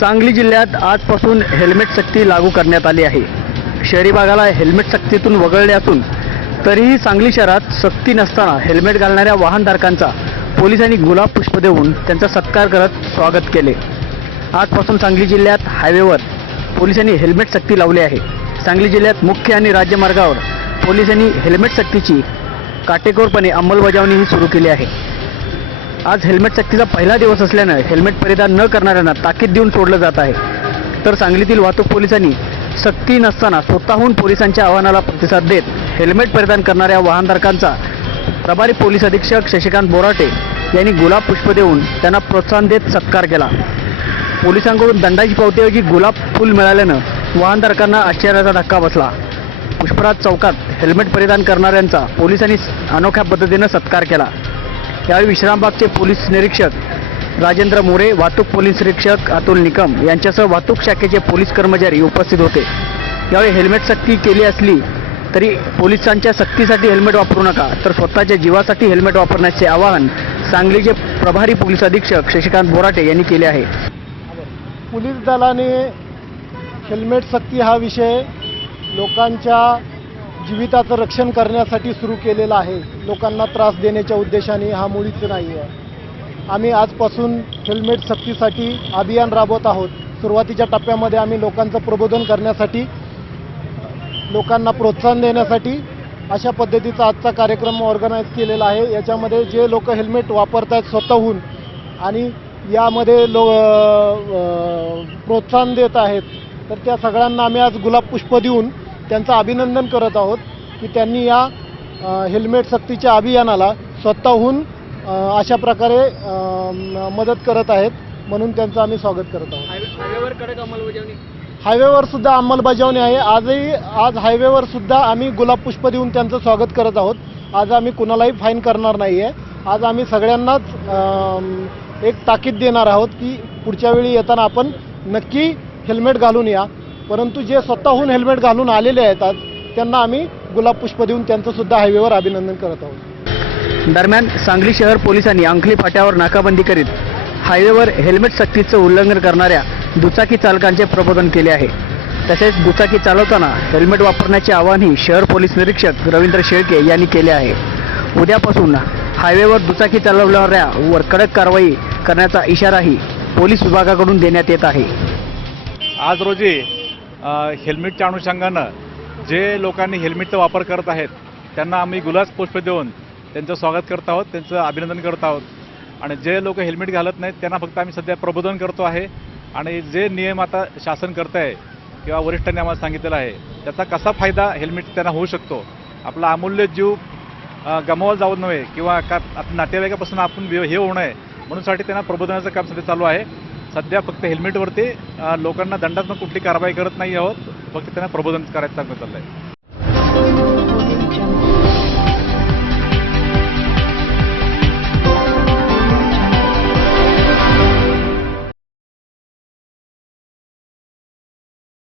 सांगली जिल्ह्यात आजपासून हेल्मेट सक्ती लागू करण्यात आली आहे. शहरी भागाला हेल्मेट सक्तीतून वगळले असून तरीही सांगली शहरात सक्ती नसताना हेल्मेट घालणाऱ्या वाहनधारकांचा पोलिसांनी गुलाब पुष्प देऊन त्यांचा सत्कार करत स्वागत केले. आजपासून सांगली जिल्ह्यात हायवेवर पोलिसांनी हेल्मेट सक्ती लावली आहे. सांगली जिल्ह्यात मुख्य आणि राज्यमार्गावर पोलिसांनी हेल्मेट सक्तीची काटेकोरपणे अंमलबजावणीही सुरू केली आहे. आज हेल्मेट सक्तीचा पहिला दिवस असल्यानं हेल्मेट परिधान न करणाऱ्यांना ताकीद देऊन सोडलं जात आहे. तर सांगलीतील वाहतूक पोलिसांनी सक्ती नसताना स्वतःहून पोलिसांच्या आव्हानाला प्रतिसाद देत हेल्मेट परिधान करणाऱ्या वाहनधारकांचा प्रभारी पोलीस अधीक्षक शशिकांत बोराटे यांनी गुलाब पुष्प देऊन त्यांना प्रोत्साहन देत सत्कार केला. पोलिसांकडून दंडाची पावतीऐवजी गुलाब फूल मिळाल्यानं वाहनधारकांना आश्चर्याचा धक्का बसला. पुष्पराज चौकात हेल्मेट परिधान करणाऱ्यांचा पोलिसांनी अनोख्या पद्धतीनं सत्कार केला. यावेळी विश्रामबागचे पोलीस निरीक्षक राजेंद्र मोरे वाहतूक पोलीस निरीक्षक अतुल निकम यांच्यासह वाहतूक शाखेचे पोलीस कर्मचारी उपस्थित होते. यावेळी हेल्मेट सक्ती केली असली तरी पोलिसांच्या सक्तीसाठी हेल्मेट वापरू नका तर स्वतःच्या जीवासाठी हेल्मेट वापरण्याचे आवाहन सांगलीचे प्रभारी पोलीस अधीक्षक शशिकांत बोराटे यांनी केले आहे. पोलीस दलाने हेल्मेट सक्ती हा विषय लोकांच्या जीविताचं रक्षण करण्यासाठी सुरू केलेला आहे. लोकांना त्रास देण्याच्या उद्देशाने हा मुळीच नाही आहे. आम्ही आजपासून हेल्मेट सक्तीसाठी अभियान राबवत आहोत. सुरुवातीच्या टप्प्यामध्ये आम्ही लोकांचं प्रबोधन करण्यासाठी लोकांना प्रोत्साहन देण्यासाठी अशा पद्धतीचा आजचा कार्यक्रम ऑर्गनाईज केलेला आहे. याच्यामध्ये जे लोक हेल्मेट वापरत आहेत स्वतःहून आणि यामध्ये लो प्रोत्साहन देत आहेत तर त्या सगळ्यांना आम्ही आज गुलाब पुष्प देऊन त्यांचं अभिनंदन करत आहोत की त्यांनी या हेल्मेट सक्तीच्या अभियानाला स्वतःहून अशा प्रकारे मदत करत आहेत म्हणून त्यांचं आम्ही स्वागत करत आहोत. हायवेवर कडक अंमलबजावणी. हायवेवर सुद्धा अंमलबजावणी आहे. आजही आज हायवेवर सुद्धा आम्ही गुलाब पुष्प देऊन त्यांचं स्वागत करत आहोत. आज आम्ही कुणालाही फाईन करणार नाही आहे आज आम्ही सगळ्यांनाच एक ताकीद देणार आहोत की पुढच्या वेळी येताना आपण नक्की हेल्मेट घालून या. परंतु जे स्वतःहून हेल्मेट घालून आलेले आहेत आज त्यांना आम्ही गुलाब पुष्प देऊन त्यांचं सुद्धा हायवेवर अभिनंदन करत आहोत. दरम्यान सांगली शहर पोलिसांनी अंकली फाट्यावर नाकाबंदी करीत हायवेवर हेल्मेट सक्तीचं उल्लंघन करणाऱ्या दुचाकी चालकांचे प्रबोधन केले आहे. तसेच दुचाकी चालवताना हेल्मेट वापरण्याचे आवाहनही शहर पोलीस निरीक्षक रवींद्र शेळके यांनी केले आहे. उद्यापासून हायवेवर दुचाकी चालवणाऱ्यावर कडक कारवाई करण्याचा इशाराही पोलीस विभागाकडून देण्यात येत आहे. आज रोजी हेल्मेटच्या अनुषंगानं जे लोकांनी हेल्मेटचा वापर करत आहेत त्यांना आम्ही गुलाब पुष्प देऊन त्यांचं स्वागत करत आहोत त्यांचं अभिनंदन करत आहोत. आणि जे लोक हेल्मेट घालत नाहीत त्यांना फक्त आम्ही सध्या प्रबोधन करतो आहे. आणि जे नियम आता शासन करत आहे किंवा वरिष्ठांनी आम्हाला सांगितलेलं आहे त्याचा कसा फायदा हेल्मेट त्यांना होऊ शकतो? आपला अमूल्य जीव गमावला जाऊ नये किंवा का नातेवाईकापासून आपण हे होऊ नये म्हणूनसाठी त्यांना प्रबोधनाचं काम सध्या चालू आहे. सध्या फक्त हेल्मेटवरती लोकांना दंडात्मक कुठली कारवाई करत नाही आहोत. फक्त त्यांना प्रबोधन करायचं चाललंय.